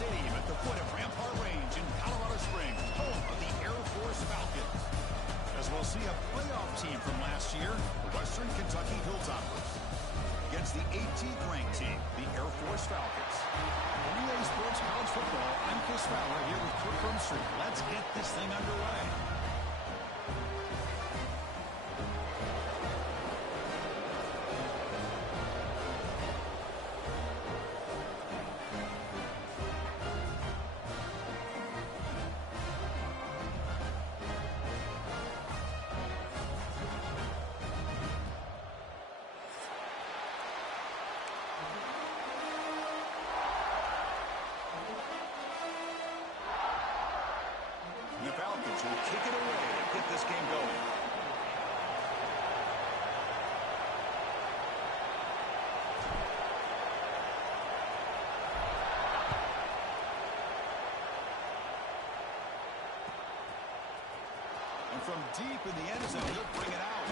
Stadium at the foot of Rampart Range in Colorado Springs, home of the Air Force Falcons. As we'll see a playoff team from last year, the Western Kentucky Hilltoppers, against the 18th ranked team, the Air Force Falcons. For Relay Sports College Football, I'm Chris Fowler here with Kirk Hermstreet. Let's get this thing underway. The Falcons will kick it away and get this game going. And from deep in the end zone, he'll bring it out.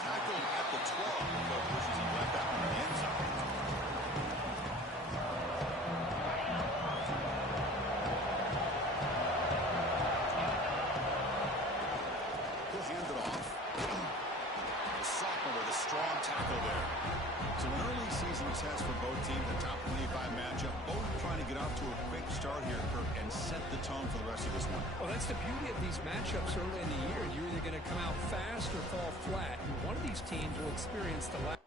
Tackled at the 12, but pushes him back out in the end zone. Hand it off. The sophomore with a strong tackle there. So an early season test for both teams, a top 25 matchup. Both trying to get off to a quick start here, Kirk, and set the tone for the rest of this one. Well, that's the beauty of these matchups early in the year. You're either going to come out fast or fall flat. And one of these teams will experience the last.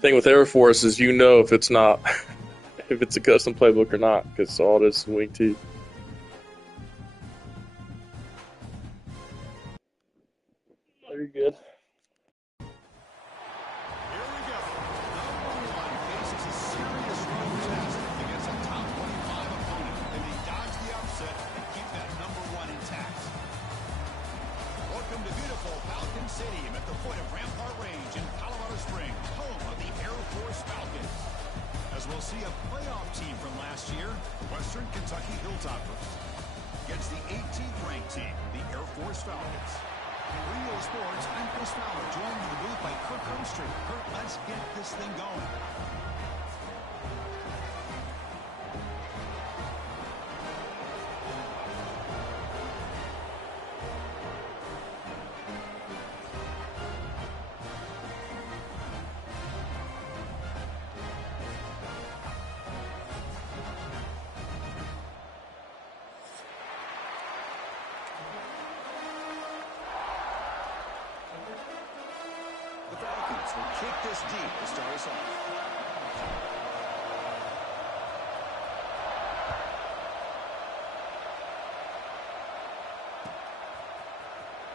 Thing with Air Force is you know if it's not, if it's a custom playbook or not, because all it is wing T. Very good. Here we go. Number one faces a serious road test against a top 25 opponent. Can they dodge the upset and keep that number one intact? Welcome to beautiful Falcon Stadium at the foot of Rampart Range in Colorado Springs, home of the Air Force Falcons. As we'll see a playoff team from last year, the Western Kentucky Hilltoppers, against the 18th ranked team, the Air Force Falcons. Radio Sports, I'm Chris Fowler, joined in the booth by Kirk Herbstreit. Kirk, let's get this thing going. Will kick this deep to start us off.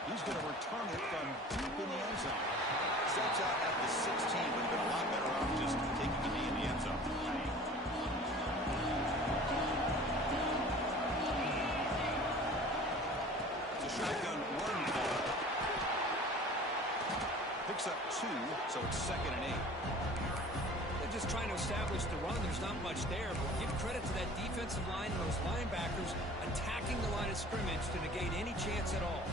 He's going to return it from deep in the end zone. Steps out at the 16, but he's been a lot better off just taking a knee in the end zone. It's a shotgun run ball. Picks up 2, so it's 2nd and 8. They're just trying to establish the run. There's not much there, but give credit to that defensive line and those linebackers attacking the line of scrimmage to negate any chance at all.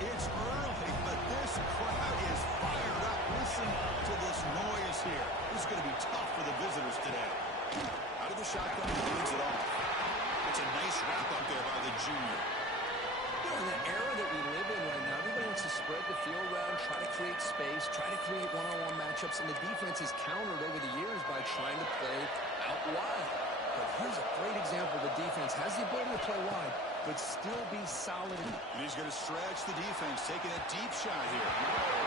It's early, but this crowd is fired up. Listen to this noise here. This is going to be tough for the visitors today. Out of the shotgun, he leads it off. It's a nice wrap up there by the junior. In the era that we live in right now, everybody wants to spread the field around, try to create space, try to create one-on-one matchups, and the defense is countered over the years by trying to play out wide. But here's a great example. The defense has the ability to play wide, but still be solid. And he's going to stretch the defense, taking a deep shot here.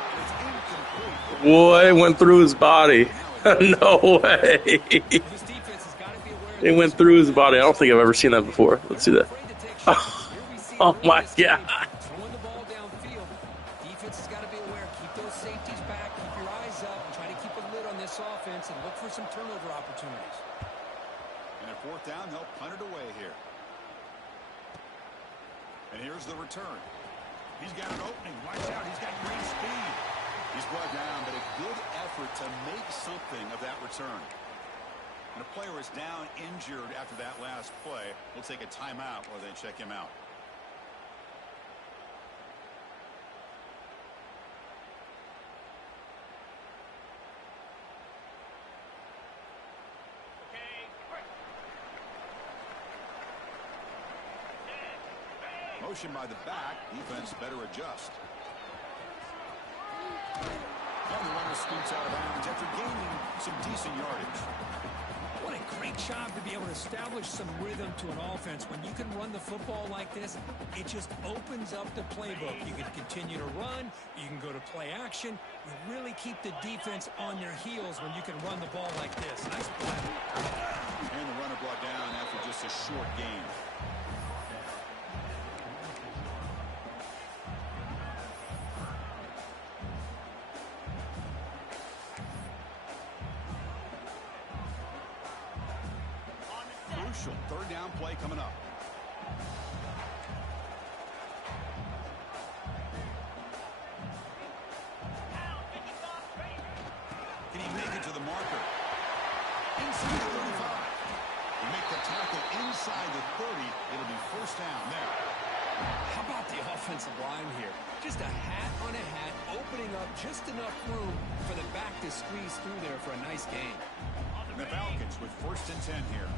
And it's incomplete. Boy, it went through his body. No way. This defense has got to be aware. It went through his body. I don't think I've ever seen that before. Let's see that. Oh my God. Throwing the ball downfield. Defense has got to be aware. Keep those safeties back. Keep your eyes up. And try to keep a lid on this offense and look for some turnover opportunities. And at 4th down, they'll punt it away here. And here's the return. He's got an opening. Watch out. He's got great speed. He's brought down, but a good effort to make something of that return. And a player is down injured after that last play. We'll take a timeout while they check him out. Motion by the back. Defense better adjust. And the runner scoots out of bounds after gaining some decent yardage. What a great job to be able to establish some rhythm to an offense. When you can run the football like this, it just opens up the playbook. You can continue to run. You can go to play action. You really keep the defense on their heels when you can run the ball like this. Nice play. And the runner brought down after just a short gain. Crucial 3rd down play coming up. Can he make it to the marker? Inside the 35. We make the tackle inside the 30. It'll be 1st down there. How about the offensive line here? Just a hat on a hat, opening up just enough room for the back to squeeze through there for a nice gain. And the Falcons with 1st and 10 here.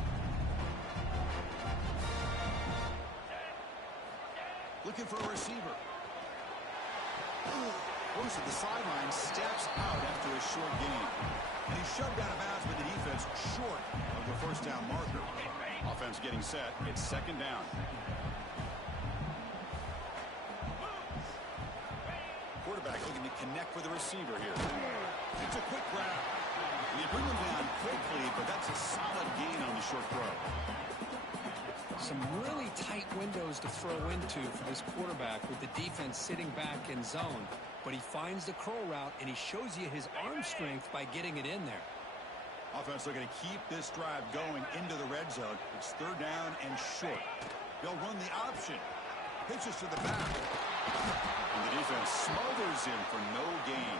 Looking for a receiver. Goes to the sideline, steps out after a short gain. And he's shoved out of bounds by the defense short of the 1st down marker. Offense getting set. It's 2nd down. Quarterback looks to connect with the receiver here. It's a quick grab. And you bring him down quickly, but that's a solid gain on the short throw. Some really tight windows to throw into for this quarterback with the defense sitting back in zone. But he finds the curl route, and he shows you his arm strength by getting it in there. Offense looking to keep this drive going into the red zone. It's third down and short. They'll run the option. Pitches to the back. And the defense smothers him for no gain.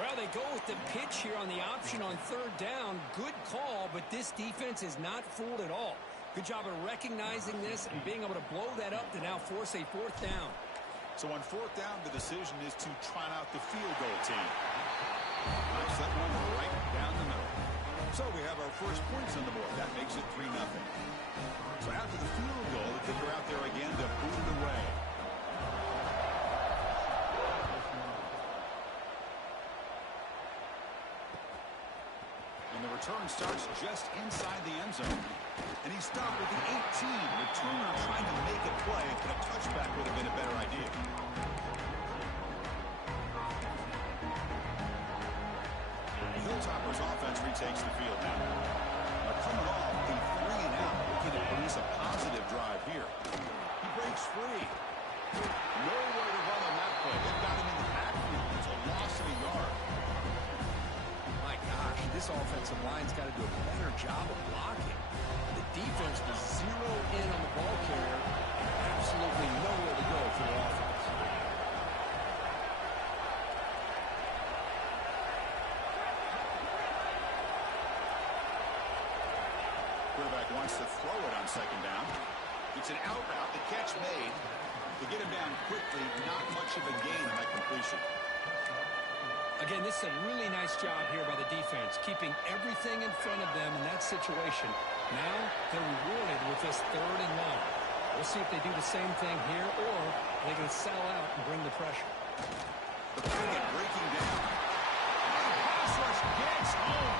Well, they go with the pitch here on the option on third down. Good call, but this defense is not fooled at all. Good job of recognizing this and being able to blow that up to now force a fourth down. So on fourth down, the decision is to trot out the field goal team. Knocks that one right down the middle. So we have our first points on the board. That makes it 3-0. So after the field goal, the kicker out there again to boot it away. And the return starts just inside the end zone. And he stopped at the 18. Returner trying to make a play, but a touchback would have been a better idea. The Hilltoppers offense retakes the field now. Now coming off a 3-and-out, looking to produce a positive drive here. He breaks free. Nowhere to run on that play. They've got him in the backfield. It's a loss of a yard. My gosh, this offensive line's got to do a better job of blocking. The defense was zero in on the ball carrier. Absolutely nowhere to go for the offense. Quarterback wants to throw it on second down. It's an out route. The catch made. To get him down quickly, not much of a gain on that completion. Again, this is a really nice job here by the defense, keeping everything in front of them in that situation. Now they're rewarded with this third and long. We'll see if they do the same thing here, or they can settle out and bring the pressure. The pocket breaking down. And the pass rush gets home.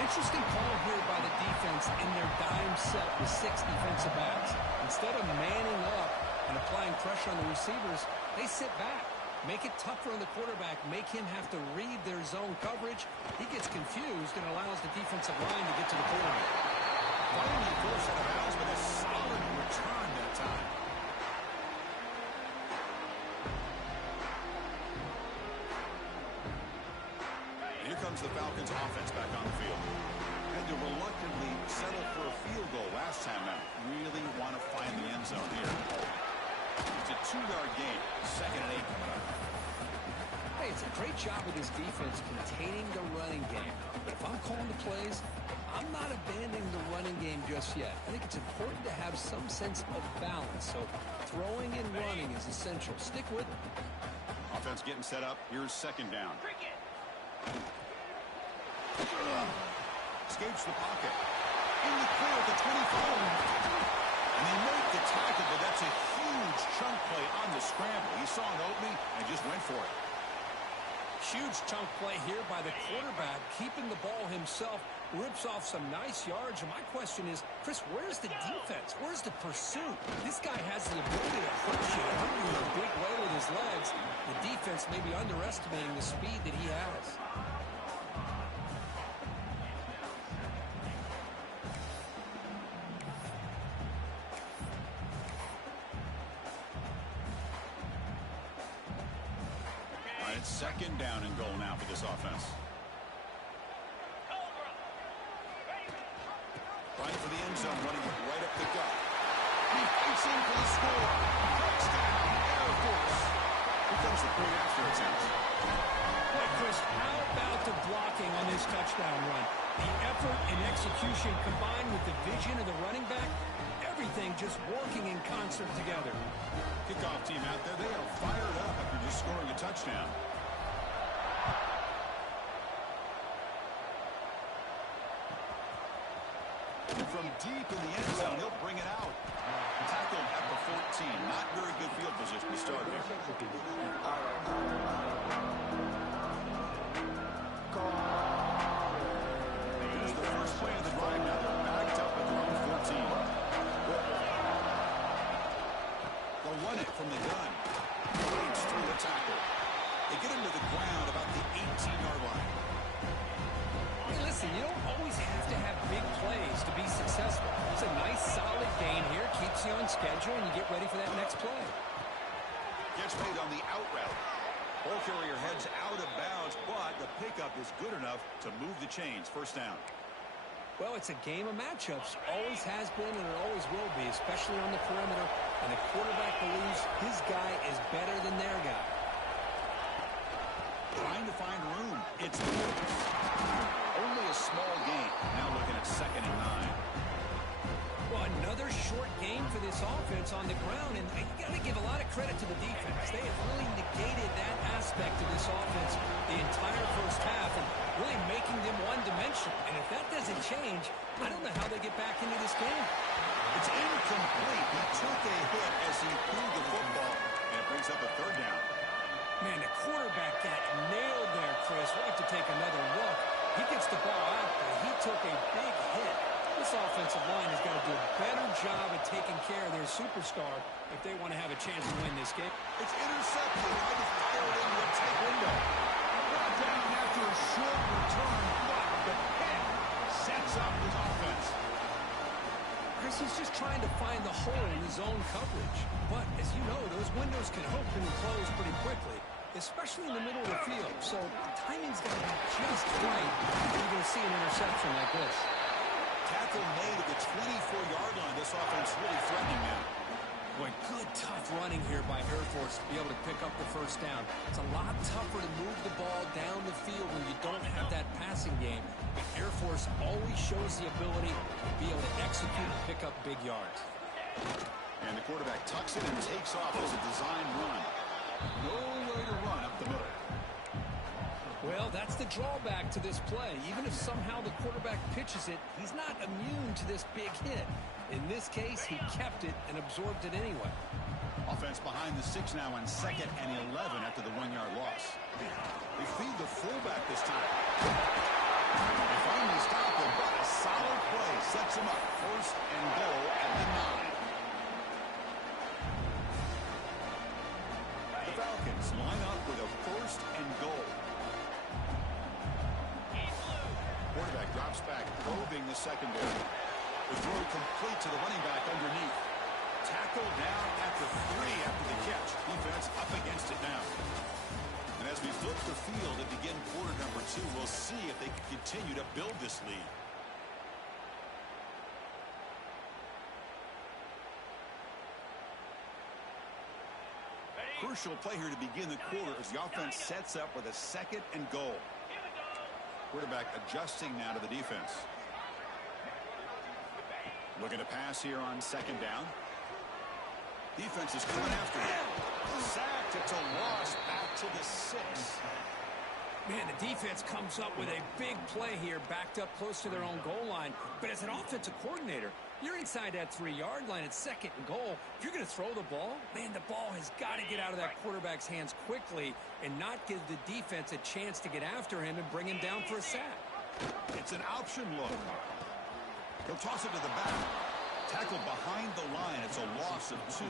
Interesting call here by the defense in their dime set with 6 defensive backs. Instead of manning up and applying pressure on the receivers, they sit back. Make it tougher on the quarterback. Make him have to read their zone coverage. He gets confused and allows the defensive line to get to the quarterback. Finally forced out of bounds, but a solid return that time. And here comes the Falcons offense back on the field. Had to reluctantly settle for a field goal last time out. Really want to find the end zone here. It's a 2-yard gain. Second and 8 coming up. Hey, it's a great job of this defense containing the running game. But if I'm calling the plays, I'm not abandoning the running game just yet. I think it's important to have some sense of balance. So throwing and running is essential. Stick with it. Offense getting set up. Here's second down. Escapes the pocket. In the clear at the 25. And they make the tackle, but that's a huge chunk play on the scramble. He saw an opening and just went for it. Huge chunk play here by the quarterback, keeping the ball himself, rips off some nice yards. And my question is, Chris, where's the defense? Where's the pursuit? This guy has the ability to push you in a big way with his legs. The defense may be underestimating the speed that he has. Second down and goal now for this offense. Right for the end zone, running it right up the gut. He fights in for the score. Touchdown, Air Force. Here comes the point after attempt. Boy, Chris, how about the blocking on this touchdown run? The effort and execution combined with the vision of the running back, everything just working in concert together. Kickoff team out there, they are fired up after just scoring a touchdown. From deep in the end zone, he'll bring it out. Tackled at the 14. Not very good field position to start here. Here's the first play of the drive now. They're backed up at their own 14. They'll run it from the gun. Waits through the tackle. Listen, you don't always have to have big plays to be successful. It's a nice, solid gain here. Keeps you on schedule, and you get ready for that next play. Gets made on the out route. Ball carrier heads out of bounds, but the pickup is good enough to move the chains. First down. Well, it's a game of matchups. Always has been, and it always will be, especially on the perimeter. And the quarterback believes his guy is better than their guy. Trying to find room. It's only a small gain. Now looking at 2nd and 9. Well, another short game for this offense on the ground, and you got to give a lot of credit to the defense. They have really negated that aspect of this offense the entire first half and really making them one-dimensional. And if that doesn't change, I don't know how they get back into this game. It's incomplete. He took a hit as he threw the football, and it brings up a 3rd down. Man, the quarterback got nailed there, Chris. We'll have to take another look. He gets the ball out, but he took a big hit. This offensive line has got to do a better job of taking care of their superstar if they want to have a chance to win this game. It's intercepted. Tried to fire it into a tight window. Brought down after a short return, but the pick sets up his offense. Chris, he's just trying to find the hole in his own coverage. But, as you know, those windows can open and close pretty quickly, especially in the middle of the field. So, timing's got to be just right when you're going to see an interception like this. Tackle made at the 24-yard line. This offense really threatening now. Boy, good tough running here by Air Force to be able to pick up the first down. It's a lot tougher to move the ball down the field when you don't have that passing game. But Air Force always shows the ability to be able to execute and pick up big yards. And the quarterback tucks it and takes off as a design run. Nowhere to run up the middle. Well, that's the drawback to this play. Even if somehow the quarterback pitches it, he's not immune to this big hit. In this case, he kept it and absorbed it anyway. Offense behind the 6 now on 2nd and 11 after the 1-yard loss. They feed the fullback this time. They finally stop him, but a solid play sets him up. 1st and goal at the 9. The Falcons line up with a 1st and goal. Quarterback drops back, probing the secondary. The throw complete to the running back underneath. Tackle down at the 3 after the catch. Defense up against it now. And as we flip the field and begin quarter number 2, we'll see if they can continue to build this lead. Crucial play here to begin the quarter as the offense sets up with a 2nd and goal. Quarterback adjusting now to the defense. Looking to pass here on 2nd down. Defense is coming after him. Sacked. It's a loss back to the 6. Man, the defense comes up with a big play here, backed up close to their own goal line. But as an offensive coordinator, you're inside that 3-yard line at 2nd and goal. If you're going to throw the ball, man, the ball has got to get out of that quarterback's hands quickly and not give the defense a chance to get after him and bring him down for a sack. It's an option look. He'll toss it to the back. Tackle behind the line. It's a loss of 2.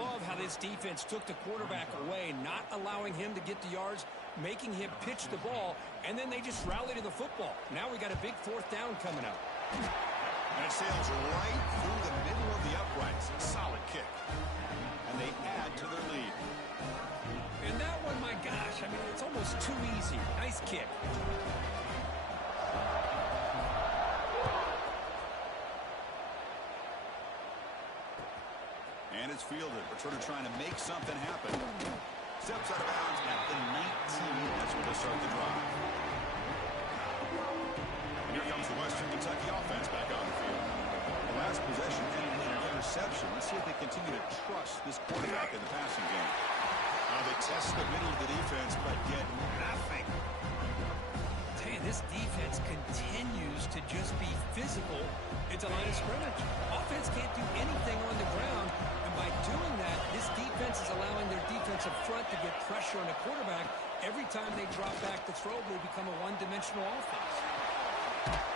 Love how this defense took the quarterback away, not allowing him to get the yards, making him pitch the ball, and then they just rally to the football. Now we got a big 4th down coming up. And it sails right through the middle of the uprights. Solid kick. And they add to their lead. And that one, my gosh, I mean, it's almost too easy. Nice kick. And it's fielded. Returner trying to make something happen. Steps out of bounds at the 19. That's where they'll start the drive. And here comes the Western Kentucky offense back on the field. The last possession ended in an interception. Let's see if they continue to trust this quarterback in the passing game. They test the middle of the defense, but get nothing. Man, this defense continues to just be physical at the line of scrimmage. Offense can't do anything on the ground, and by doing that, this defense is allowing their defensive front to get pressure on the quarterback. Every time they drop back to throw, they become a one-dimensional offense.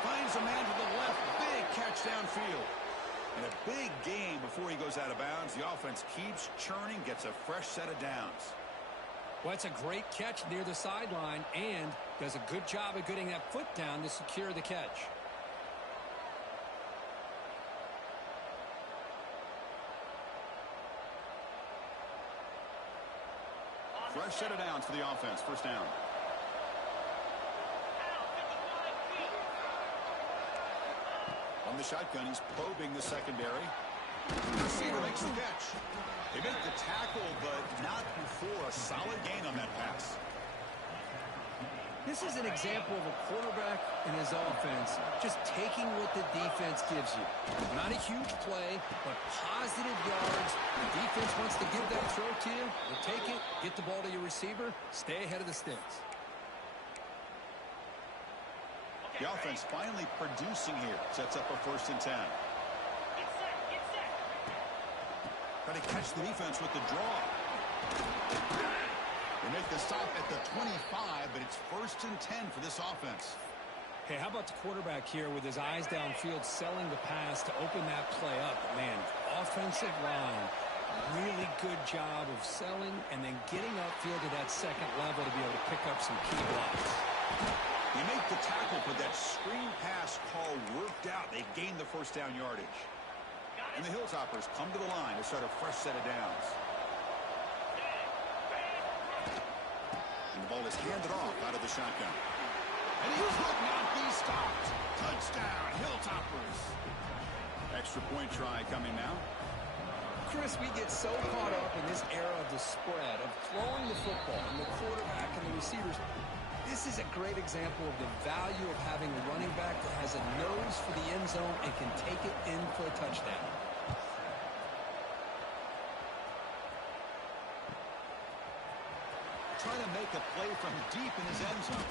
Finds a man to the left. Big catch downfield. And a big game before he goes out of bounds. The offense keeps churning, gets a fresh set of downs. Well, it's a great catch near the sideline, and Does a good job of getting that foot down to secure the catch. Fresh set of downs for the offense. First down. On the shotgun, he's probing the secondary. The receiver makes the catch. They make the tackle, but not before a solid gain on that pass. This is an example of a quarterback and his offense just taking what the defense gives you. Not a huge play, but positive yards. The defense wants to give that throw to you. You take it, get the ball to your receiver, stay ahead of the sticks. The offense finally producing here. Sets up a 1st and 10. Try to catch the defense with the draw. They make the stop at the 25, but it's 1st and 10 for this offense. Hey, how about the quarterback here with his eyes downfield, selling the pass to open that play up? Man, offensive line, really good job of selling and then getting upfield to that second level to be able to pick up some key blocks. They make the tackle, but that screen pass call worked out. They gained the 1st down yardage. And the Hilltoppers come to the line to start a fresh set of downs. And the ball is handed off out of the shotgun. And he could not be stopped. Touchdown, Hilltoppers. Extra point try coming now. Chris, we get so caught up in this era of the spread, of throwing the football, and the quarterback and the receivers. This is a great example of the value of having a running back that has a nose for the end zone and can take it in for a touchdown. Trying to make a play from deep in his end zone.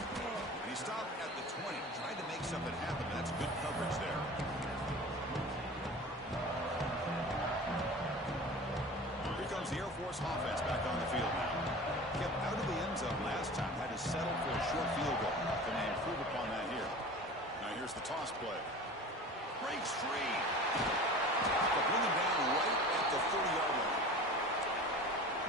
And he stopped at the 20, trying to make something happen. That's good coverage there. Here comes the Air Force offense back on the field now. Kept out of the end zone last time, had to settle for a short field goal. Can they improve upon that here? Now here's the toss play. Breaks free. But bring him down right at the 30-yard line.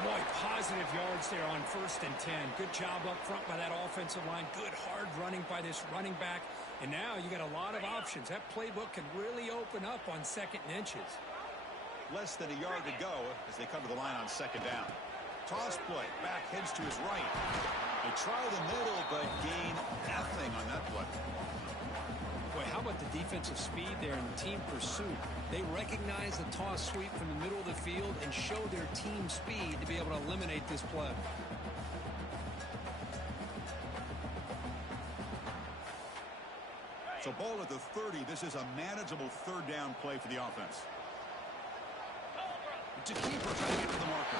Boy, positive yards there on 1st and 10. Good job up front by that offensive line. Good hard running by this running back. And now you got a lot of options. That playbook can really open up on 2nd and inches. Less than a yard to go as they come to the line on 2nd down. Toss play. Back heads to his right. They try the middle, but gain nothing on that play. Boy, how about the defensive speed there and the team pursuit? They recognize the toss sweep from the middle of the field and show their team speed to be able to eliminate this play. So ball at the 30. This is a manageable 3rd down play for the offense. To keeper trying to get to the marker.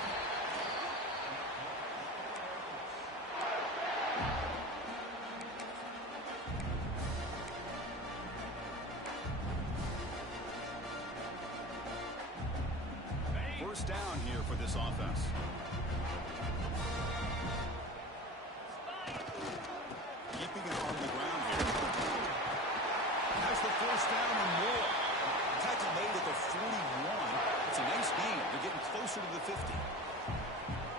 First down here for this offense. Keeping it on the ground here. Has the 1st down and more. Tackle made at the 41. It's a nice gain. They're getting closer to the 50.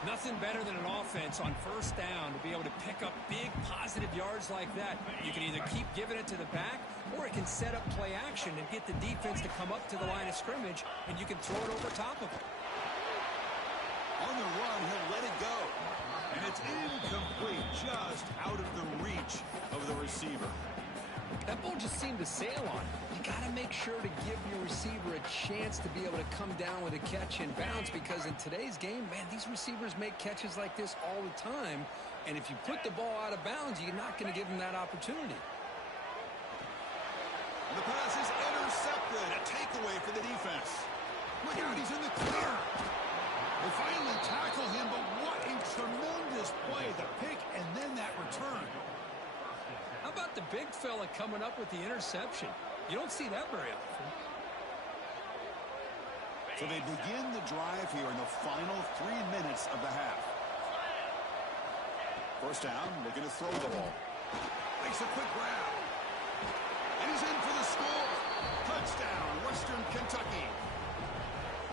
Nothing better than an offense on 1st down to be able to pick up big positive yards like that. You can either keep giving it to the back, or it can set up play action and get the defense to come up to the line of scrimmage, and you can throw it over top of it. On the run, he'll let it go. And it's incomplete, just out of the reach of the receiver. That ball just seemed to sail on. You got to make sure to give your receiver a chance to be able to come down with a catch and bounce, because in today's game, man, these receivers make catches like this all the time. And if you put the ball out of bounds, you're not going to give them that opportunity. And the pass is intercepted. A takeaway for the defense. Look out, he's in the clear. They finally tackle him, but what a tremendous play. The pick and then that return. How about the big fella coming up with the interception? You don't see that very often. So they begin the drive here in the final 3 minutes of the half. First down, looking to throw the ball. Makes a quick grab. And he's in for the score. Touchdown, Western Kentucky.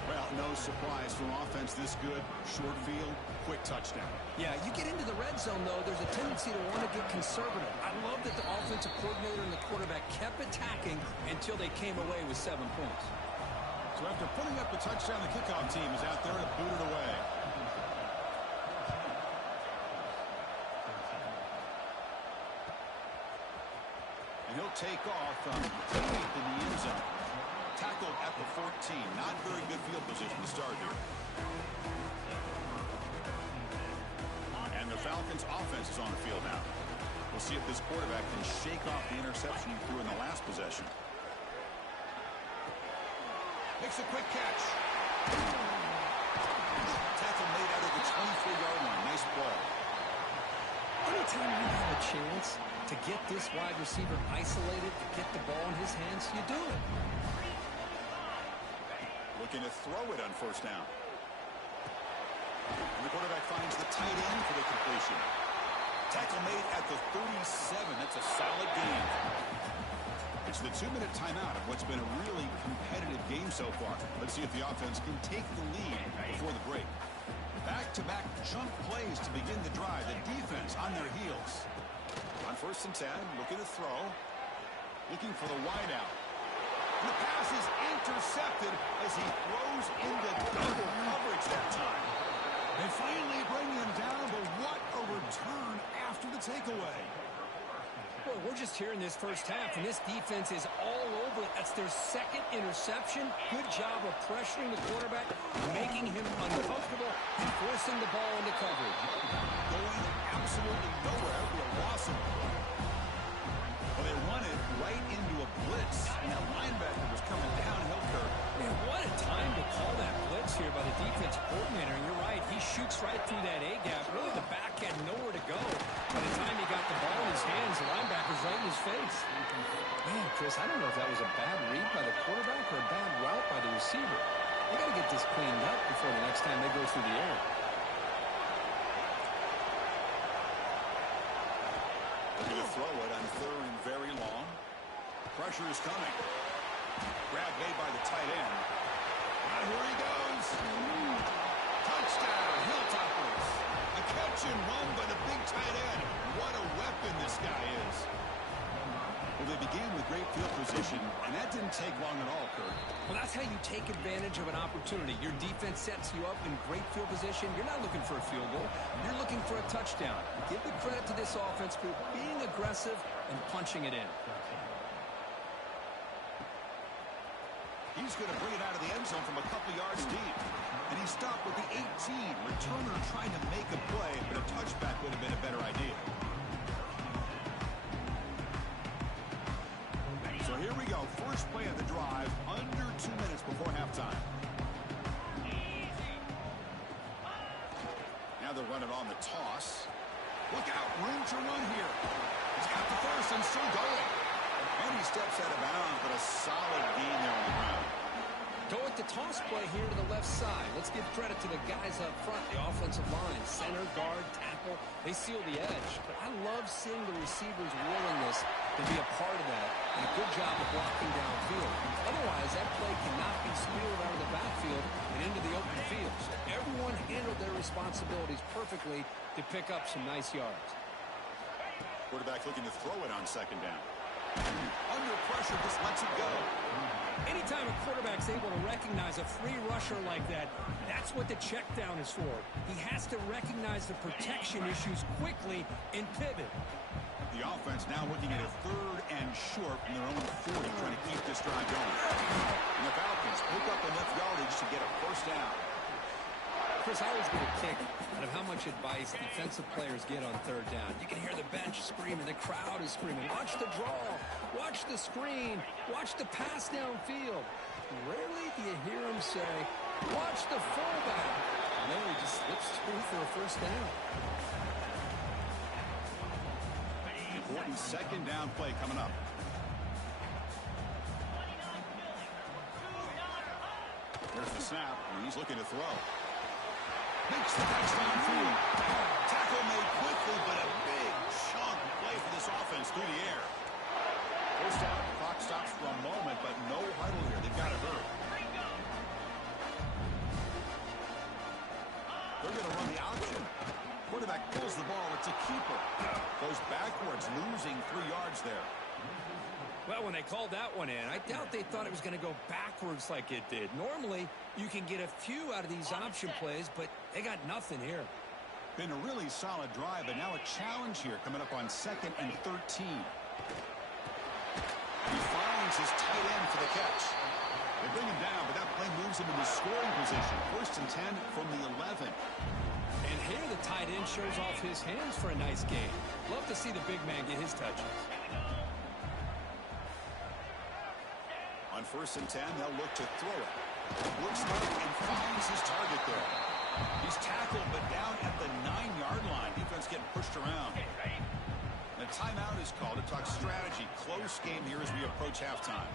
Well, no surprise from offense this good. Short field, quick touchdown. Yeah, you get into the red zone, though, there's a tendency to want to get conservative. I love that the offensive coordinator and the quarterback kept attacking until they came away with 7 points. So after putting up the touchdown, the kickoff team is out there to boot it away. And he'll take off from deep in the end zone. Tackled at the 14. Not very good field position to start here. And the Falcons' offense is on the field now. We'll see if this quarterback can shake off the interception he threw in the last possession. Makes a quick catch. Tackle made out of the 23-yard line. Nice ball. Anytime you have a chance to get this wide receiver isolated, to get the ball in his hands, you do it. Looking to throw it on first down. And the quarterback finds the tight end for the completion. Tackle made at the 37. That's a solid gain. It's the 2-minute timeout of what's been a really competitive game so far. Let's see if the offense can take the lead before the break. Back-to-back jump plays to begin the drive. The defense on their heels. On first and 10, looking to throw. Looking for the wideout. And the pass is intercepted as he throws into double coverage that time. They finally bring him down, but what a return after the takeaway. Well, we're just here in this first half, and this defense is all over it. That's their second interception. Good job of pressuring the quarterback, making him uncomfortable, and forcing the ball into coverage. Going absolutely nowhere for a loss of the play. Well, they run it right into a blitz, and that linebacker was coming downhill curve. Man, what a time to call that blitz here by the defensive coordinator. And you're right, he shoots right through that A-gap. Really, the back had nowhere to go. By the time he got the ball in his hands, the linebacker's right in his face. Man, Chris, I don't know if that was a bad read by the quarterback or a bad route by the receiver. They got to get this cleaned up before the next time they go through the air. Looking to throw it on third and very long. Pressure is coming. Grab made by the tight end. And here he goes. Touchdown, Hilltoppers. A catch and run by the big tight end. What a weapon this guy is. Well, they began with great field position, and that didn't take long at all, Kurt. Well, that's how you take advantage of an opportunity. Your defense sets you up in great field position. You're not looking for a field goal. You're looking for a touchdown. Give the credit to this offense for being aggressive and punching it in. He's going to bring it out of the end zone from a couple yards deep. And he stopped with the 18. Returner trying to make a play, but a touchback would have been a better idea. So here we go. First play of the drive, under 2 minutes before halftime. Now they'll run it on the toss. Look out, room to run here. He's got the first and still going. And he steps out of bounds, but a solid gain there on the ground. Go with the toss play here to the left side. Let's give credit to the guys up front, the offensive line, center, guard, tackle. They seal the edge. But I love seeing the receivers' willingness to be a part of that, and a good job of blocking downfield. Otherwise, that play cannot be spilled out of the backfield and into the open field. So everyone handled their responsibilities perfectly to pick up some nice yards. Quarterback looking to throw it on second down. Under pressure, just lets it go. Anytime a quarterback's able to recognize a free rusher like that, that's what the check down is for. He has to recognize the protection issues quickly and pivot. The offense now looking at a third and short from their own 40, trying to keep this drive going. And the Falcons pick up enough yardage to get a first down. Chris, I always get a kick out of how much advice defensive players get on third down. You can hear the bench screaming, the crowd is screaming. Watch the draw, watch the screen, watch the pass downfield. Rarely do you hear them say, watch the fullback. No, he just slips through for a first down. Important second down play coming up. There's the snap, and he's looking to throw. Makes the catch downfield. Tackle made quickly, but a big chunk play for this offense through the air. First down, clock stops for a moment, but no huddle here. They've got to hurry. quarterback pulls the ball. It's a keeper. Goes backwards, losing 3 yards there. Well, when they called that one in, I doubt they thought it was going to go backwards like it did. Normally, you can get a few out of these option plays, but they got nothing here. Been a really solid drive, but now a challenge here coming up on 2nd and 13. He finds his tight end for the catch. They bring him down, but that play moves him into scoring position. 1st and 10 from the 11. And here the tight end shows off his hands for a nice game. Love to see the big man get his touches. On 1st and 10, they'll look to throw it. Looks like and finds his target there. He's tackled, but down at the 9-yard line. Defense getting pushed around. And a timeout is called to talk strategy. Close game here as we approach halftime.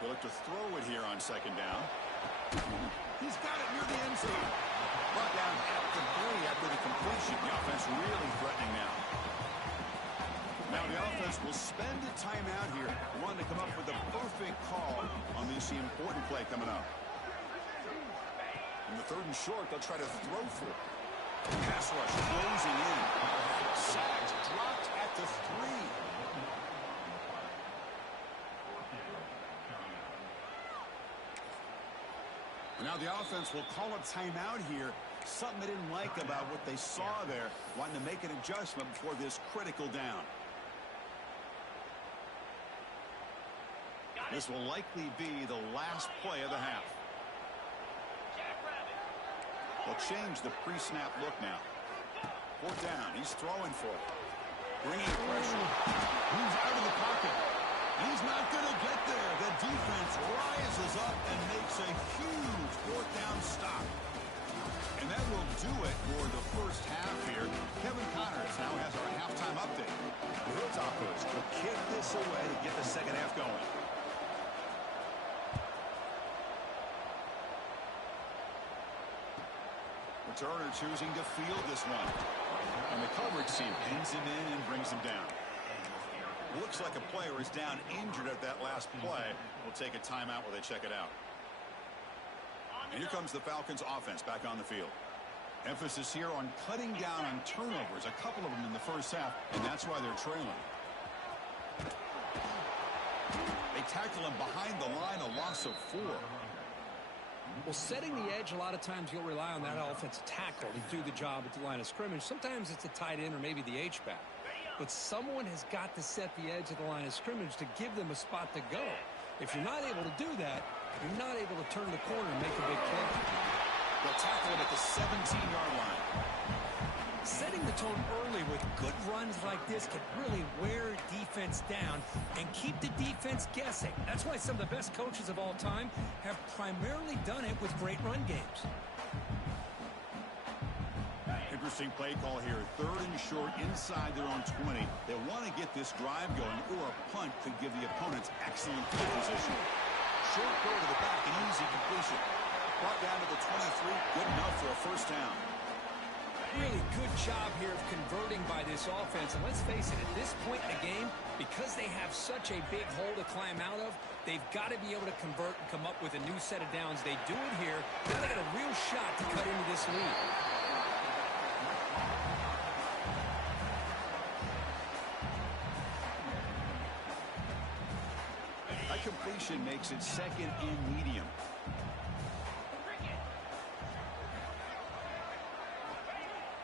They'll look to throw it here on 2nd down. He's got it near the end zone. Brought down at the 3 after the completion. The offense really threatening now. Now the offense will spend a timeout here. Wanting to come up with a perfect call on this important play coming up. In the 3rd and short, they'll try to throw for it. Pass rush closing in. Sacked, dropped at the 3. Now the offense will call a timeout here. Something they didn't like about what they saw there. Wanting to make an adjustment before this critical down. This will likely be the last play of the half. They'll change the pre-snap look now. 4th down. He's throwing for it. Bringing pressure. Moves out of the pocket. He's not going to get there. The defense rises up and makes a huge 4th down stop. And that will do it for the first half here. Kevin Connors now has our halftime update. The Hilltoppers will kick this away to get the second half going. Turner choosing to field this one. And the coverage team pins him in and brings him down. Looks like a player is down injured at that last play. We'll take a timeout while they check it out. And here comes the Falcons offense back on the field. Emphasis here on cutting down on turnovers, a couple of them in the first half, and that's why they're trailing. They tackle him behind the line, a loss of 4. Well, setting the edge, a lot of times you'll rely on that offensive tackle to do the job at the line of scrimmage. Sometimes it's a tight end or maybe the H-back. But someone has got to set the edge of the line of scrimmage to give them a spot to go. If you're not able to do that, you're not able to turn the corner and make a big play. They'll tackle him at the 17-yard line. Setting the tone early with good runs like this can really wear defense down and keep the defense guessing. That's why some of the best coaches of all time have primarily done it with great run games. Interesting play call here. 3rd and short inside their own 20. They want to get this drive going, or a punt could give the opponents excellent field position. Short throw to the back, an easy completion. Brought down to the 23, good enough for a 1st down. Really good job here of converting by this offense. And let's face it, at this point in the game, because they have such a big hole to climb out of, they've got to be able to convert and come up with a new set of downs. They do it here. Now they got a real shot to cut into this lead. That completion makes it 2nd and medium.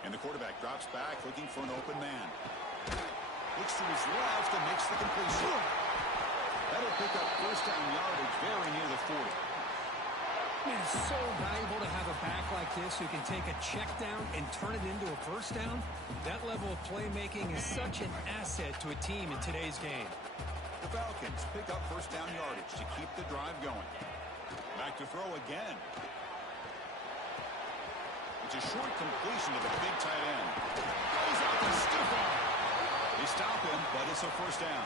And the quarterback drops back, looking for an open man. Looks to his left and makes the completion. That'll pick up 1st down yardage very near the 40. It is so valuable to have a back like this who can take a check down and turn it into a 1st down. That level of playmaking is such an asset to a team in today's game. The Falcons pick up 1st down yardage to keep the drive going. Back to throw again. It's a short completion to the big tight end. Goes out the stiff arm. They stop him, but it's a 1st down.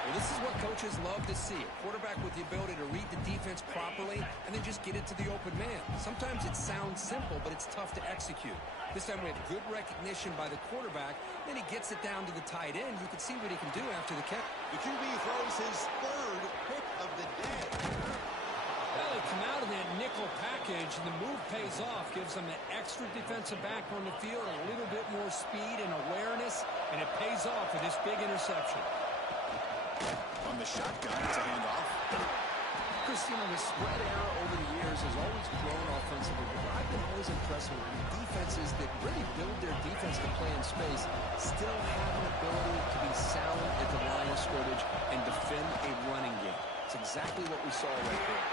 Well, this is what coaches love to see. A quarterback with the ability to read the defense properly and then just get it to the open man. Sometimes it sounds simple, but it's tough to execute. This time we have good recognition by the quarterback. Then he gets it down to the tight end. You can see what he can do after the catch. The QB throws his 3rd pick of the day. Well, they come out of that nickel package, and the move pays off, gives them an extra defensive back on the field, a little bit more speed and awareness, and it pays off with this big interception. On the shotgun, it's a handoff. Chris, you know, the spread era over the years has always grown offensively, but I've been always impressed with defenses that really build their defense to play in space, still have an ability to be sound at the line of scrimmage and defend a running game. It's exactly what we saw right there.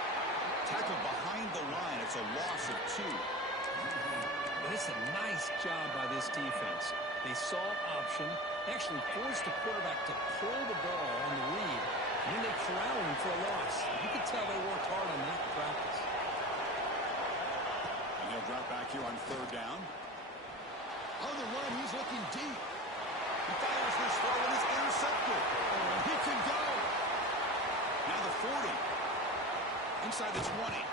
Tackle behind the line. It's a loss of 2. And it's a nice job by this defense. They saw option, actually forced the quarterback to pull the ball on the read, and then they corral him for a loss. You can tell they worked hard on that in practice. And he'll drop back here on 3rd down. On the run, he's looking deep. He fires this throw and is intercepted. Oh, he can go. Now the 40. Inside the 20. And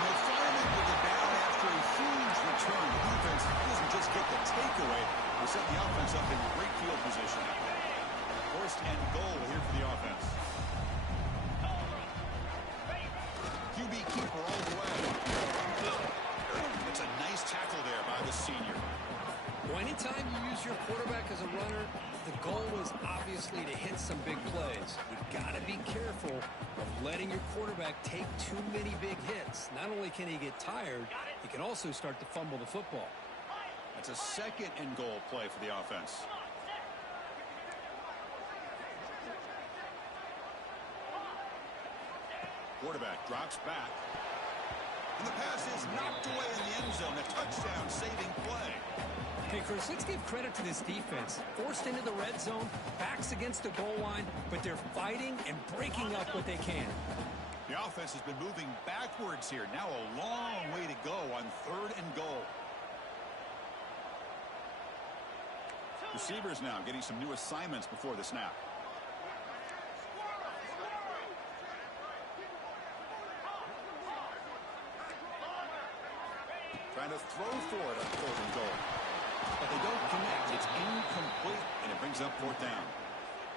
the fireman with the down after a huge return. The defense doesn't just get the takeaway. They set the offense up in great field position. 1st and goal here for the offense. QB keeper all the way. It's a nice tackle there by the senior. Well, anytime you use your quarterback as a runner, the goal is obviously to hit some big plays. You've got to be careful of letting your quarterback take too many big hits. Not only can he get tired, he can also start to fumble the football. That's a 2nd and goal play for the offense. Quarterback drops back. And the pass is knocked away in the end zone. A touchdown saving play. Hey, Chris, let's give credit to this defense. Forced into the red zone, backs against the goal line, but they're fighting and breaking up what they can. The offense has been moving backwards here. Now a long way to go on 3rd and goal. Receivers now getting some new assignments before the snap. Trying to throw for it on 3rd and goal. But they don't connect. It's incomplete, and it brings up 4th down.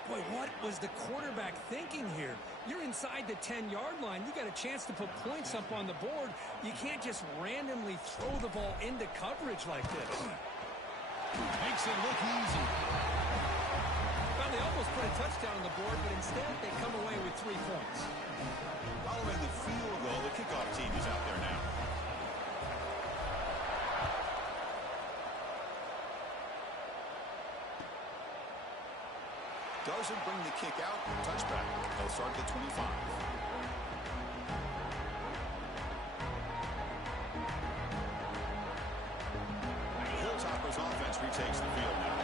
Boy, what was the quarterback thinking here? You're inside the 10-yard line. You got a chance to put points up on the board. You can't just randomly throw the ball into coverage like this. Makes it look easy. Well, they almost put a touchdown on the board, but instead they come away with 3 points. Following the field goal, the kickoff team is out there now. Doesn't bring the kick out. Touchback. They'll start at the 25. Hilltopper's offense retakes the field now.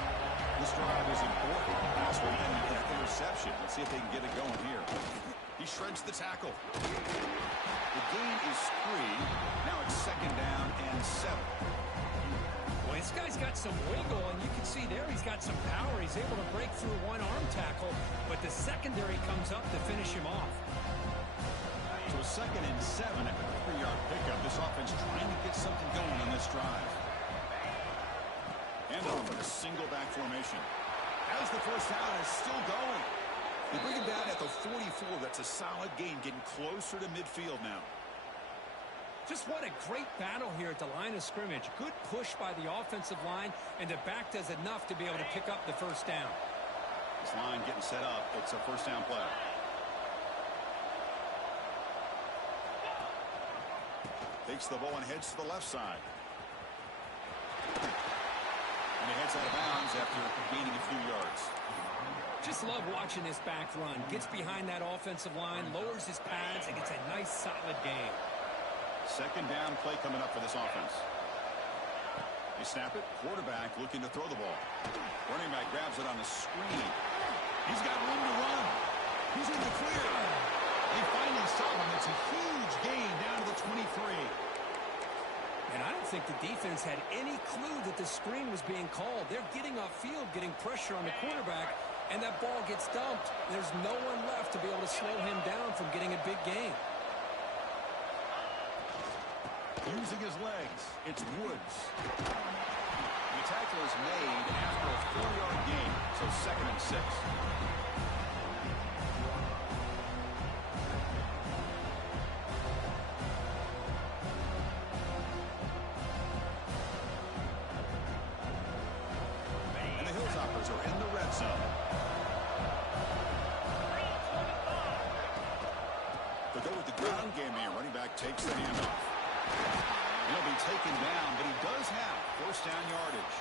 This drive is important. Pass will end in an interception. Let's see if they can get it going here. He shreds the tackle. The gain is 3. Now it's 2nd down and 7. Well, this guy's got some wiggle, and you can see there he's got some power. He's able to break through one arm tackle, but the secondary comes up to finish him off. So 2nd and 7 after the 3-yard pickup. This offense trying to get something going on this drive. And off with a single back formation. As the 1st down is still going. They bring him down at the 44. That's a solid gain, getting closer to midfield now. Just what a great battle here at the line of scrimmage. Good push by the offensive line, and the back does enough to be able to pick up the 1st down. This line getting set up. It's a 1st down play. Takes the ball and heads to the left side. And he heads out of bounds after gaining a few yards. Just love watching this back run. Gets behind that offensive line, lowers his pads, and gets a nice solid gain. 2nd down play coming up for this offense. They snap it. Quarterback looking to throw the ball. Running back grabs it on the screen. He's got room to run. He's in the clear. They finally stop him. It's a huge gain down to the 23. And I don't think the defense had any clue that the screen was being called. They're getting upfield, getting pressure on the quarterback, and that ball gets dumped. There's no one left to be able to slow him down from getting a big gain. Using his legs, it's Woods. The tackle is made after a 4-yard gain, so 2nd and 6. strike zone. To go with the ground game here, running back takes the handoff. He'll be taken down, but he does have first down yardage.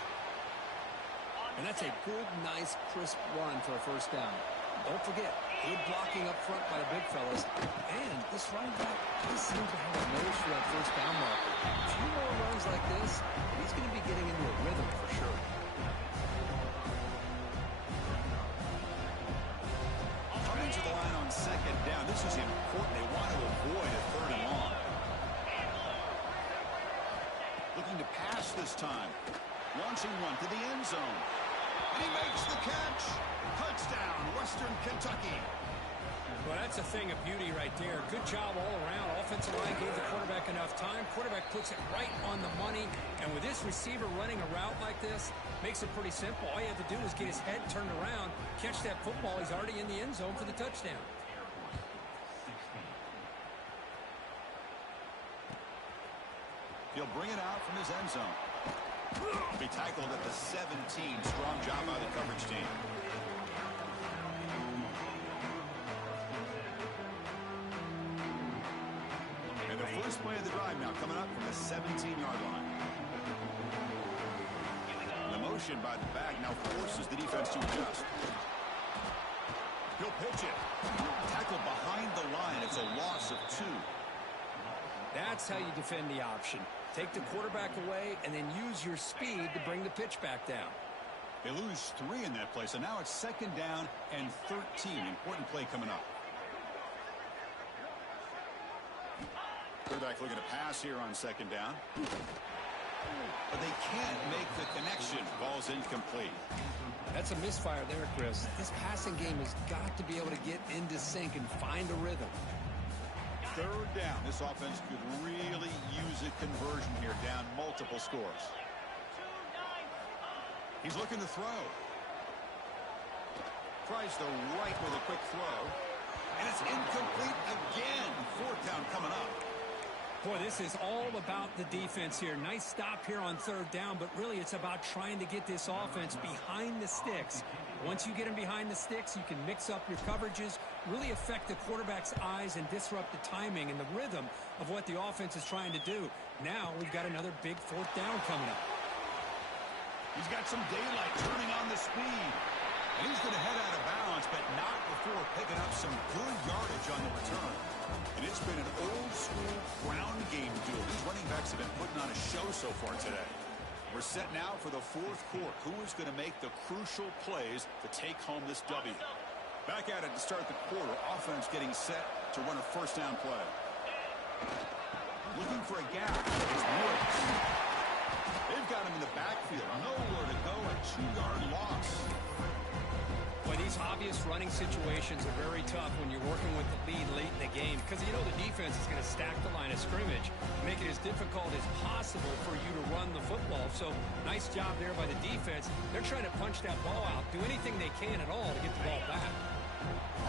And that's a good, nice, crisp run for a first down. Don't forget, good blocking up front by the big fellas. And this running back does seem to have a nose for that first down marker. A few more runs like this, he's going to be getting into a rhythm for sure. Coming to the line on second down. This is important. They want to avoid a third and long. Looking to pass this time. Launching one to the end zone. And he makes the catch. Touchdown, Western Kentucky. Well, that's a thing of beauty right there. Good job all around. Offensive line gave the quarterback enough time. Quarterback puts it right on the money. And with this receiver running a route like this, makes it pretty simple. All you have to do is get his head turned around, catch that football. He's already in the end zone for the touchdown. He'll bring it out from his end zone. Be tackled at the 17. Strong job by the coverage team. And the first play of the drive now coming up from the 17-yard line. The motion by the back now forces the defense to adjust. He'll pitch it. Tackled behind the line. It's a loss of 2. That's how you defend the option. Take the quarterback away and then use your speed to bring the pitch back down. They lose 3 in that play, so now it's second down and 13. Important play coming up. Quarterback looking to pass here on second down. But they can't make the connection. Ball's incomplete. That's a misfire there, Chris. This passing game has got to be able to get into sync and find a rhythm. Third down. This offense could really use a conversion here, down multiple scores. He's looking to throw. Tries the right with a quick throw. And it's incomplete again. Fourth down coming up. Boy, this is all about the defense here. Nice stop here on third down, but really it's about trying to get this offense behind the sticks. Once you get them behind the sticks, you can mix up your coverages, really affect the quarterback's eyes and disrupt the timing and the rhythm of what the offense is trying to do. Now we've got another big fourth down coming up. He's got some daylight turning on the speed. And he's going to head out of bounds, but not before picking up some good yardage on the return. And it's been an old-school ground game duel. These running backs have been putting on a show so far today. We're set now for the fourth quarter. Who is going to make the crucial plays to take home this W? Back at it to start the quarter. Offense getting set to run a first down play. Looking for a gap. It's Woods. They've got him in the backfield. Nowhere to go. A 2-yard loss. Boy, these obvious running situations are very tough when you're working with the lead late in the game because you know the defense is going to stack the line of scrimmage, make it as difficult as possible for you to run the football. So nice job there by the defense. They're trying to punch that ball out, do anything they can at all to get the ball back.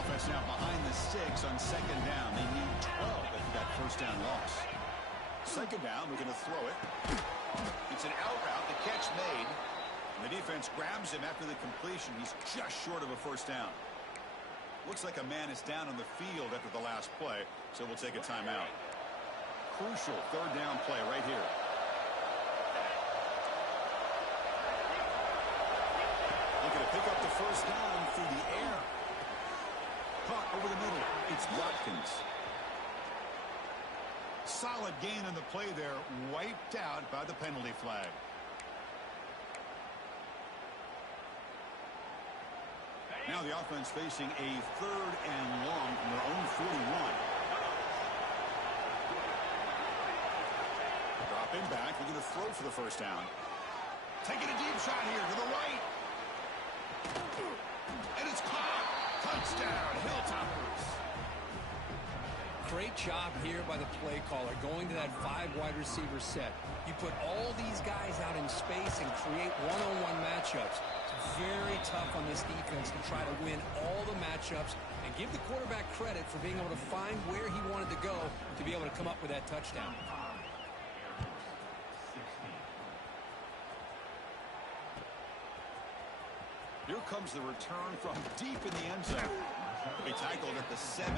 Offense now behind the sticks on second down. They need 12 after that first down loss. Second down, we're going to throw it. It's an out route. The catch made. The defense grabs him after the completion. He's just short of a first down. Looks like a man is down on the field after the last play, so we'll take a timeout. Crucial third down play right here. Looking to pick up the first down through the air. Caught over the middle. It's Watkins. Solid gain on the play there. Wiped out by the penalty flag. Now the offense facing a third and long from their own 41. Dropping back, looking to throw for the first down. Taking a deep shot here to the right. And it's caught. Touchdown, Hilltoppers. Great job here by the play caller, going to that 5 wide receiver set. You put all these guys out in space and create one-on-one matchups. It's very tough on this defense to try to win all the matchups and give the quarterback credit for being able to find where he wanted to go to be able to come up with that touchdown. Here comes the return from deep in the end zone. He tackled at the 17.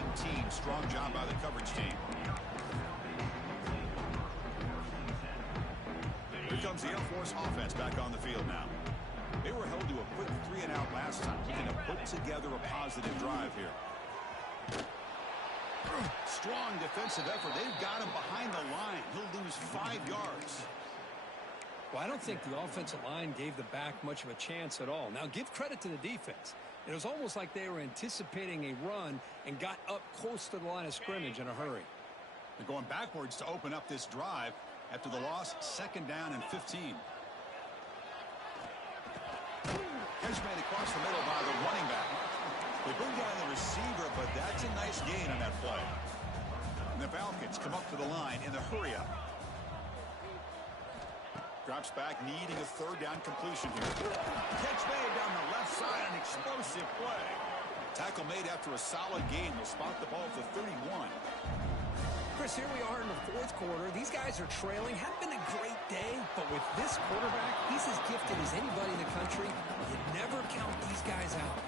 Strong job by the coverage team. Here comes the Air Force offense back on the field now. They were held to a quick 3-and-out last time, looking to put together a positive drive here. Strong defensive effort. They've got him behind the line. He'll lose 5 yards. Well, I don't think the offensive line gave the back much of a chance at all. Now, give credit to the defense. It was almost like they were anticipating a run and got up close to the line of scrimmage in a hurry. They're going backwards to open up this drive after the loss, 2nd down and 15. Catch made across the middle by the running back. They bring down the receiver, but that's a nice gain on that play. And the Falcons come up to the line in the hurry-up. Drops back, needing a 3rd down completion here. Catch made down the left side, an explosive play. Tackle made after a solid gain. They'll spot the ball at the 31. Chris, here we are in the 4th quarter. These guys are trailing. Hadn't been a great day, but with this quarterback, he's as gifted as anybody in the country. You never count these guys out.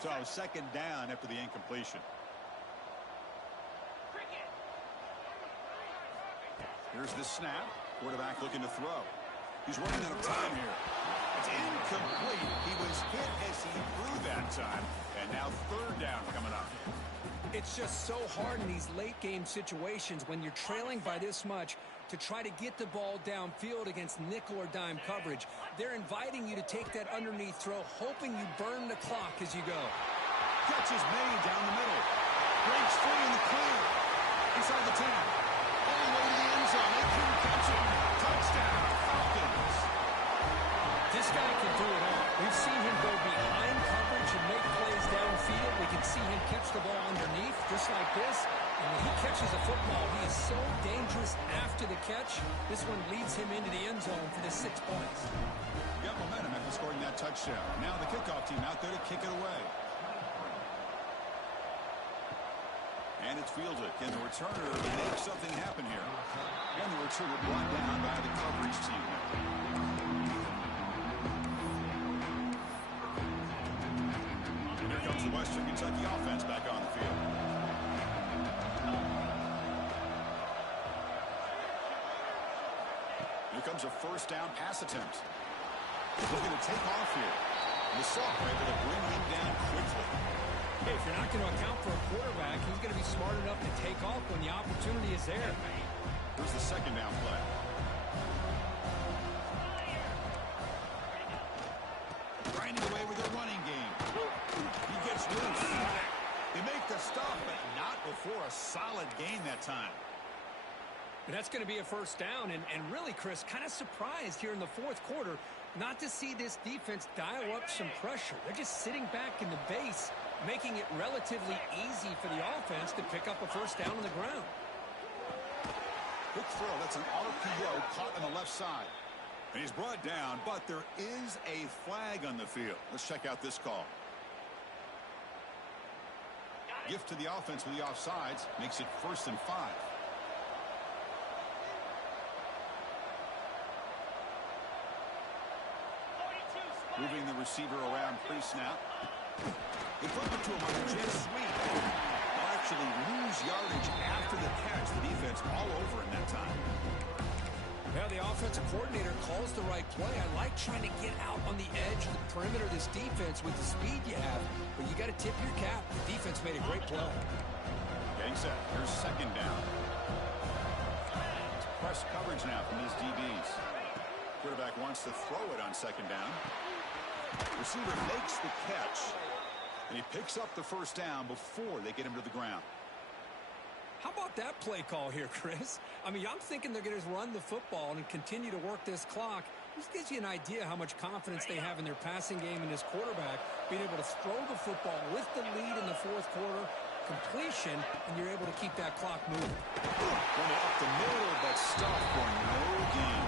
So 2nd down after the incompletion. Here's the snap. Quarterback looking to throw. He's running out of time here. It's incomplete. He was hit as he threw that time. And now 3rd down coming up. It's just so hard in these late game situations when you're trailing by this much to try to get the ball downfield against nickel or dime coverage. They're inviting you to take that underneath throw, hoping you burn the clock as you go. Catch is made down the middle. Breaks free in the clear. Inside the 10. All the way to the end zone. They couldn't catch it. Touchdown, Falcons. This guy can do it all. We've seen him go behind coverage and make plays downfield. We can see him catch the ball underneath, just like this. And when he catches a football, he is so dangerous after the catch. This one leads him into the end zone for the 6 points. Got momentum after scoring that touchdown. Now the kickoff team out there to kick it away. And it's fielded. Can the returner make something happen here? And the returner brought down by the coverage team. And here comes the Western Kentucky offense back on the field. Here comes a 1st down pass attempt. Looking to take off here. The Soft able to bring him down quickly. Hey, if you're not going to account for a quarterback, he's going to be smart enough to take off when the opportunity is there. Here's the 2nd down play. Grinding away with a running game. He gets loose. They make the stop, but not before a solid gain that time. And that's going to be a 1st down. And really, Chris, kind of surprised here in the 4th quarter not to see this defense dial up some pressure. They're just sitting back in the base, making it relatively easy for the offense to pick up a 1st down on the ground. Quick throw. That's an RPO caught on the left side. And he's brought down, but there is a flag on the field. Let's check out this call. Gift to the offense with the offsides. Makes it 1st and 5. Moving the receiver around pre-snap. They flip it to him on a jet sweep. They'll actually lose yardage after the catch. The defense all over in that time. Well, the offensive coordinator calls the right play. I like trying to get out on the edge of the perimeter of this defense with the speed you have, but you got to tip your cap. The defense made a great play. Getting set. Here's 2nd down. It's press coverage now from his DBs. Quarterback wants to throw it on 2nd down. Receiver makes the catch, and he picks up the 1st down before they get him to the ground. How about that play call here, Chris? I mean, I'm thinking they're going to run the football and continue to work this clock. This gives you an idea how much confidence they have in their passing game and this quarterback being able to throw the football with the lead in the 4th quarter, completion, and you're able to keep that clock moving. Run it up the middle, but stopped for no gain.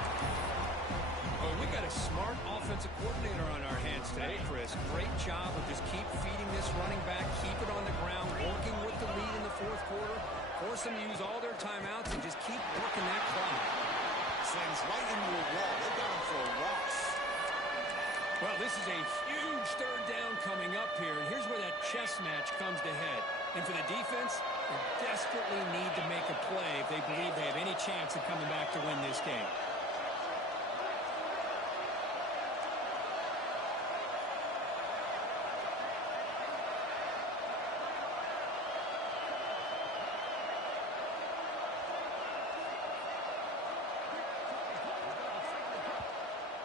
Oh, we got a smart offensive coordinator on our hands today, Chris. Chris. Great job of just keep feeding this running back, keep it on the ground, working with the lead in the fourth quarter, force them to use all their timeouts, and just keep working that clock. Slams right into a wall. They got him for a loss. Well, this is a huge third down coming up here, and here's where that chess match comes to head. And for the defense, they desperately need to make a play if they believe they have any chance of coming back to win this game.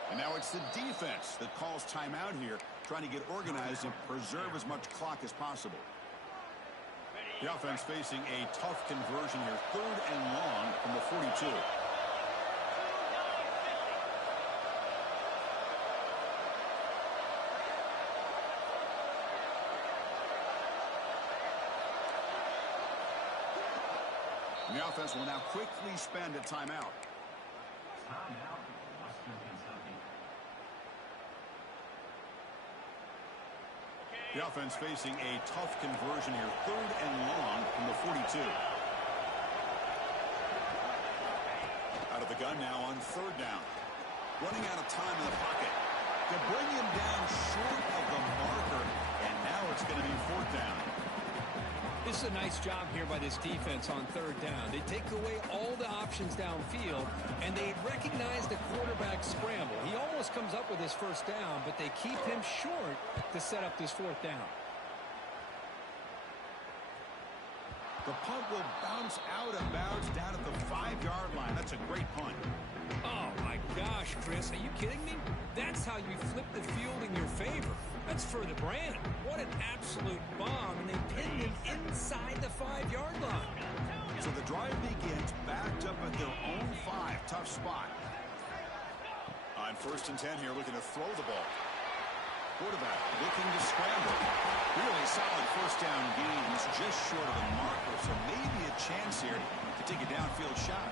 And now it's the defense that calls timeout here, trying to get organized and preserve as much clock as possible. The offense facing a tough conversion here, 3rd and long from the 42. And the offense will now quickly spend a timeout. The offense facing a tough conversion here, 3rd and long from the 42. Out of the gun now on 3rd down. Running out of time in the pocket. To bring him down short of the marker, and now it's going to be 4th down. This is a nice job here by this defense on 3rd down. They take away all the options downfield, and they recognize the quarterback scramble. He almost comes up with his 1st down, but they keep him short to set up this 4th down. The punt will bounce out of bounds down at the 5-yard line. That's a great punt. Oh, my gosh, Chris. Are you kidding me? That's how you flip the field in your favor. That's for the brand. What an absolute bomb, and they pinned him inside the 5-yard line. So the drive begins backed up at their own 5. Tough spot. On 1st and 10 here, looking to throw the ball. Quarterback looking to scramble. Really solid 1st down gain. He's just short of the marker, so maybe a chance here to take a downfield shot.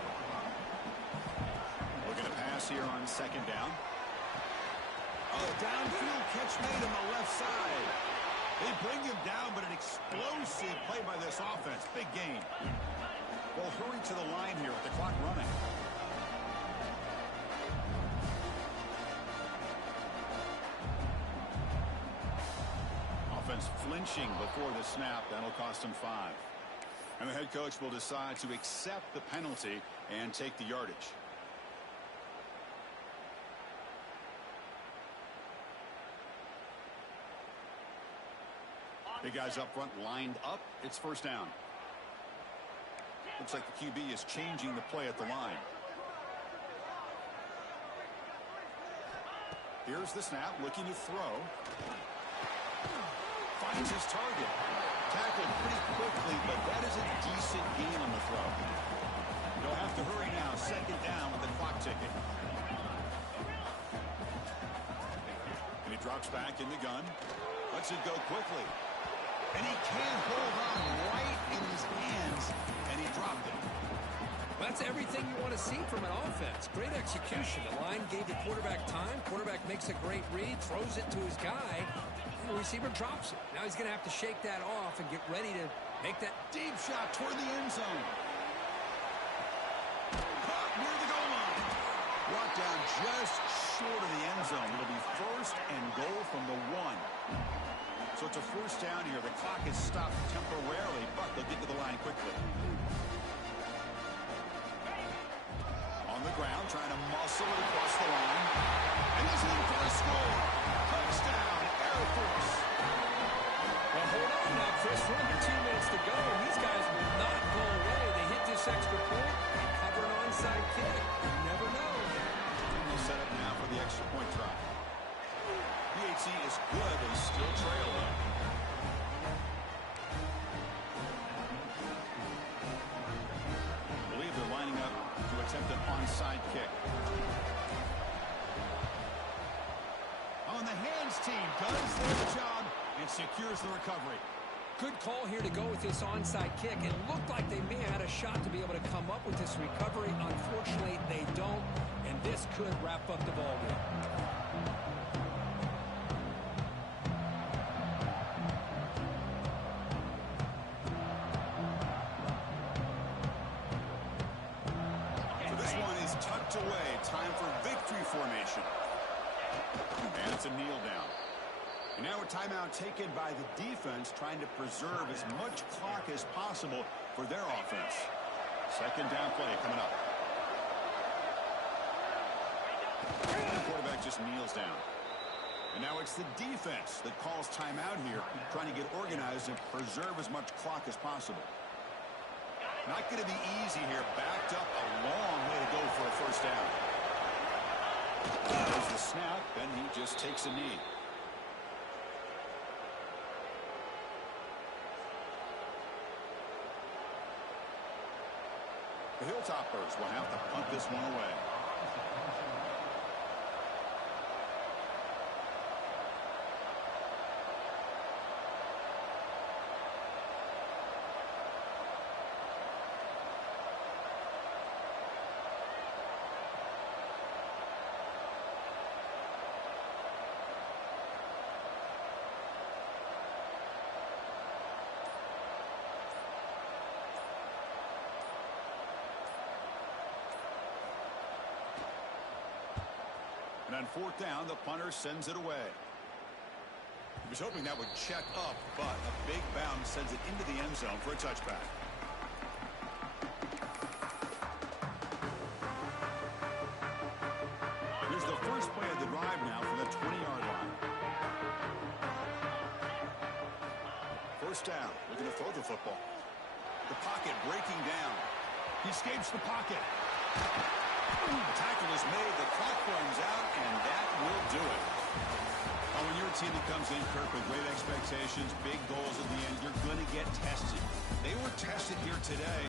Looking to pass here on 2nd down. Oh, downfield catch made on the left side. They bring him down, but an explosive play by this offense. Big gain. Well, hurry to the line here with the clock running. Offense flinching before the snap. That'll cost him 5. And the head coach will decide to accept the penalty and take the yardage. Big guys up front lined up. It's 1st down. Looks like the QB is changing the play at the line. Here's the snap, looking to throw. Finds his target. Tackled pretty quickly, but that is a decent gain on the throw. They'll have to hurry now. 2nd down with the clock ticking. And he drops back in the gun. Lets it go quickly. And he can't hold on right in his hands, and he dropped it. That's everything you want to see from an offense. Great execution. The line gave the quarterback time. Quarterback makes a great read, throws it to his guy, and the receiver drops it. Now he's going to have to shake that off and get ready to make that Deep shot toward the end zone. Caught near the goal line. Brought down just short of the end zone. It'll be 1st and goal from the 1. So it's a 1st down here. The clock is stopped temporarily, but they'll get to the line quickly. On the ground, trying to muscle it across the line. And he's in for a score. Touchdown, Air Force. Well, hold on now, Chris. We're under 2 minutes to go, and these guys will not go away. They hit this extra point and cover an onside kick. You never know. We'll set up now for the extra point try. PHC is good. They still trail, though. I believe they're lining up to attempt an onside kick. On the hands team does their job and secures the recovery. Good call here to go with this onside kick. It looked like they may have had a shot to be able to come up with this recovery. Unfortunately, they don't, and this could wrap up the ball game. time for victory formation. And it's a kneel down. And now a timeout taken by the defense, trying to preserve as much clock as possible for their offense. Second down play coming up. The quarterback just kneels down. And now it's the defense that calls timeout here, trying to get organized and preserve as much clock as possible. Not going to be easy here. Backed up a long way to go for a first down. There's the snap, and he just takes a knee. The Hilltoppers will have to punt this one away. And on fourth down, the punter sends it away. He was hoping that would check up, but a big bounce sends it into the end zone for a touchback. Here's the first play of the drive now from the 20-yard line. First down, looking to throw the football. The pocket breaking down. He escapes the pocket. The tackle is made, the clock runs out, and that will do it. Oh, when you're a team that comes in, Kirk, with great expectations, big goals at the end, you're going to get tested. They were tested here today.